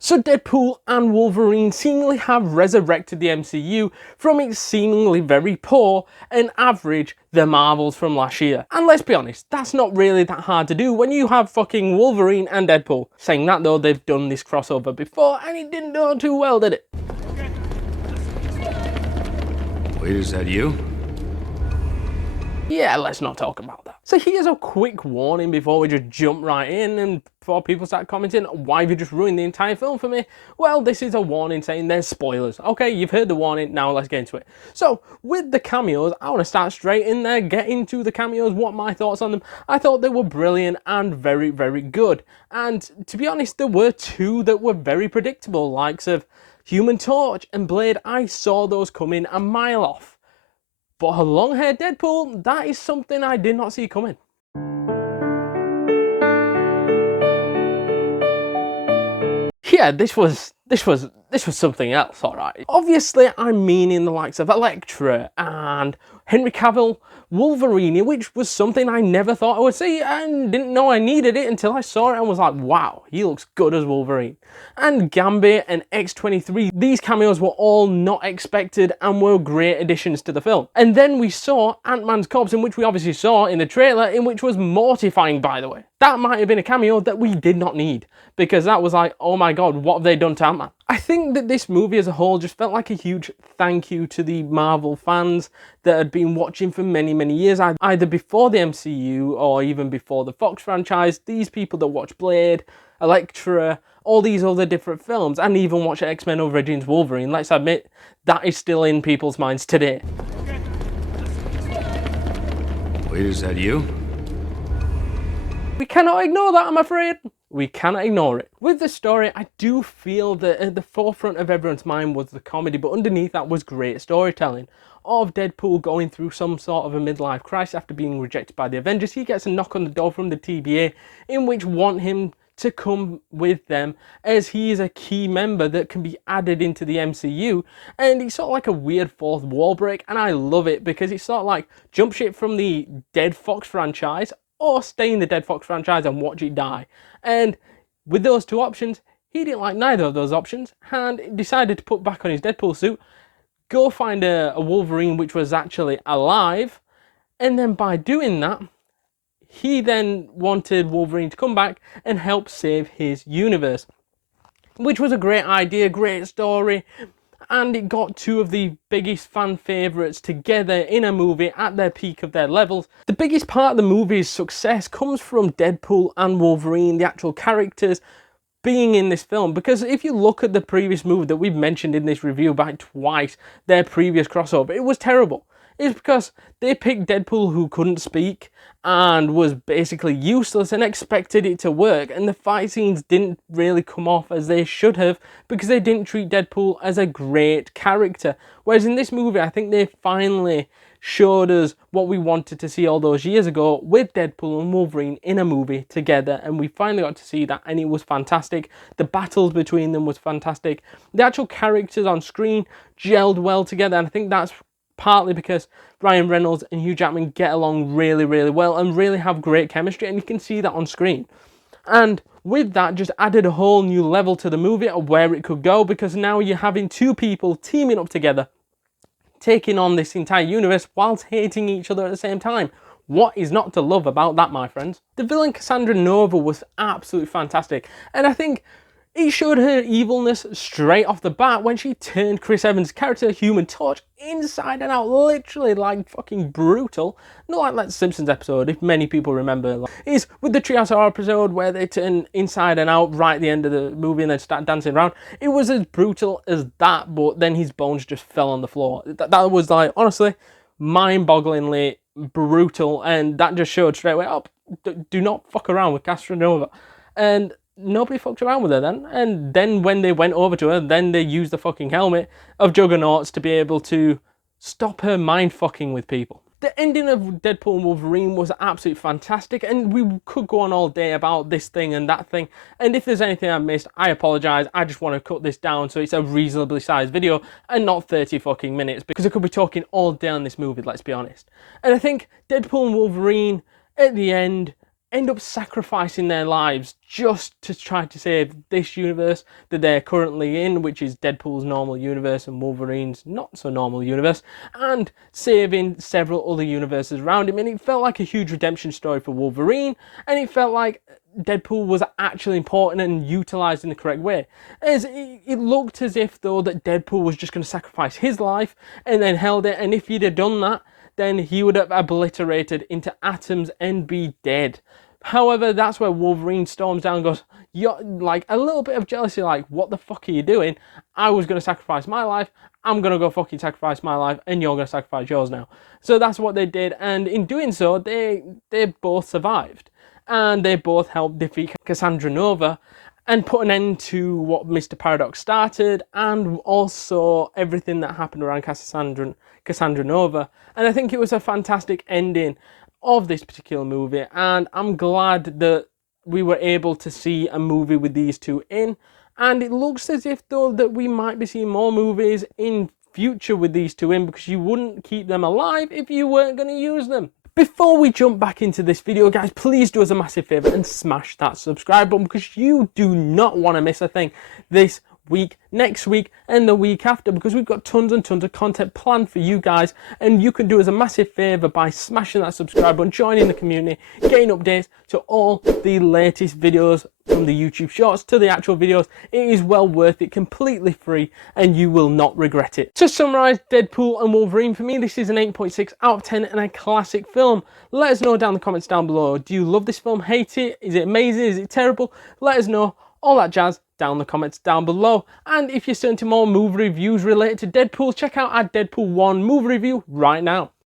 So Deadpool and Wolverine seemingly have resurrected the MCU from its seemingly very poor and average The Marvels from last year. And let's be honest, that's not really that hard to do when you have fucking Wolverine and Deadpool. Saying that though, they've done this crossover before and it didn't go too well, did it? Wait, is that you? Yeah, let's not talk about that. So here's a quick warning before we just jump right in and before people start commenting, why have you just ruined the entire film for me? Well, this is a warning saying there's spoilers. Okay, you've heard the warning, now let's get into it. So, with the cameos, I want to start straight in there, get into the cameos, what my thoughts on them. I thought they were brilliant and very, very good. And to be honest, there were two that were very predictable, likes of Human Torch and Blade. I saw those coming a mile off. But a long-haired Deadpool, that is something I did not see coming. Yeah, this was something else, alright. Obviously, I'm meaning the likes of Elektra and Henry Cavill, Wolverine, which was something I never thought I would see and didn't know I needed it until I saw it and was like, wow, he looks good as Wolverine. And Gambit and X-23, these cameos were all not expected and were great additions to the film. And then we saw Ant-Man's corpse, in which we obviously saw in the trailer, in which was mortifying, by the way. That might have been a cameo that we did not need, because that was like, oh my god, what have they done to Ant-Man? I think that this movie as a whole just felt like a huge thank you to the Marvel fans that had been watching for many, many years, either before the MCU or even before the Fox franchise. These people that watch Blade, Elektra, all these other different films, and even watch X-Men Origins Wolverine, let's admit, that is still in people's minds today. Wait, is that you? We cannot ignore that, I'm afraid. We cannot ignore it. With the story, I do feel that at the forefront of everyone's mind was the comedy, but underneath that was great storytelling. Of Deadpool going through some sort of a midlife crisis after being rejected by the Avengers. He gets a knock on the door from the TBA in which want him to come with them, as he is a key member that can be added into the MCU, and he's sort of like a weird fourth wall break, and I love it because it's sort of like jump ship from the Dead Fox franchise or stay in the Dead Fox franchise and watch it die. And with those two options, he didn't like neither of those options and decided to put back on his Deadpool suit, go find a Wolverine which was actually alive, and then by doing that, he then wanted Wolverine to come back and help save his universe. Which was a great idea, great story, and it got two of the biggest fan favourites together in a movie at their peak of their levels. The biggest part of the movie's success comes from Deadpool and Wolverine, the actual characters, being in this film, because if you look at the previous movie that we've mentioned in this review about twice, their previous crossover, it was terrible. It's because they picked Deadpool who couldn't speak and was basically useless and expected it to work, and the fight scenes didn't really come off as they should have because they didn't treat Deadpool as a great character. Whereas in this movie, I think they finally showed us what we wanted to see all those years ago with Deadpool and Wolverine in a movie together, and we finally got to see that, and it was fantastic. The battles between them was fantastic. The actual characters on screen gelled well together, and I think that's partly because Ryan Reynolds and Hugh Jackman get along really, really well and really have great chemistry, and you can see that on screen. And with that, just added a whole new level to the movie of where it could go, because now you're having two people teaming up together, taking on this entire universe whilst hating each other at the same time. What is not to love about that, my friends? The villain Cassandra Nova was absolutely fantastic, and I think it showed her evilness straight off the bat when she turned Chris Evans' character, Human Torch, inside and out, literally like fucking brutal. Not like that Simpsons episode, if many people remember. Is with the Treehouse Horror episode where they turn inside and out right at the end of the movie and then start dancing around. It was as brutal as that, but then his bones just fell on the floor. That was like, honestly, mind-bogglingly brutal, and that just showed straight away, oh, do not fuck around with Cassandra Nova. And nobody fucked around with her then. And then when they went over to her, then they used the fucking helmet of Juggernauts to be able to stop her mind fucking with people. The ending of Deadpool and Wolverine was absolutely fantastic, and we could go on all day about this thing and that thing, and if there's anything I missed, I apologise. I just want to cut this down so it's a reasonably sized video and not 30 fucking minutes, because I could be talking all day on this movie, let's be honest. And I think Deadpool and Wolverine, at the end, end up sacrificing their lives just to try to save this universe that they're currently in, which is Deadpool's normal universe and Wolverine's not so normal universe, and saving several other universes around him. And it felt like a huge redemption story for Wolverine, and it felt like Deadpool was actually important and utilised in the correct way. As it looked as if, though, that Deadpool was just going to sacrifice his life and then held it, and if he'd have done that, then he would have obliterated into atoms and be dead. However, that's where Wolverine storms down and goes, you're like a little bit of jealousy, like, what the fuck are you doing? I was going to sacrifice my life, I'm going to go fucking sacrifice my life, and you're going to sacrifice yours now. So that's what they did, and in doing so, they both survived. And they both helped defeat Cassandra Nova and put an end to what Mr. Paradox started, and also everything that happened around Cassandra Nova. And I think it was a fantastic ending of this particular movie, and I'm glad that we were able to see a movie with these two in, and it looks as if, though, that we might be seeing more movies in future with these two in, because you wouldn't keep them alive if you weren't going to use them. Before we jump back into this video, guys, please do us a massive favour and smash that subscribe button, because you do not want to miss a thing this week, next week, and the week after, because we've got tons and tons of content planned for you guys, and you can do us a massive favour by smashing that subscribe button, joining the community, getting updates to all the latest videos from the YouTube shorts to the actual videos. It is well worth it, completely free, and you will not regret it. To summarise Deadpool and Wolverine, for me, this is an 8.6 out of 10 and a classic film. Let us know down in the comments down below. Do you love this film? Hate it? Is it amazing? Is it terrible? Let us know. All that jazz down in the comments down below. And if you're still into more movie reviews related to Deadpool, check out our Deadpool 1 movie review right now.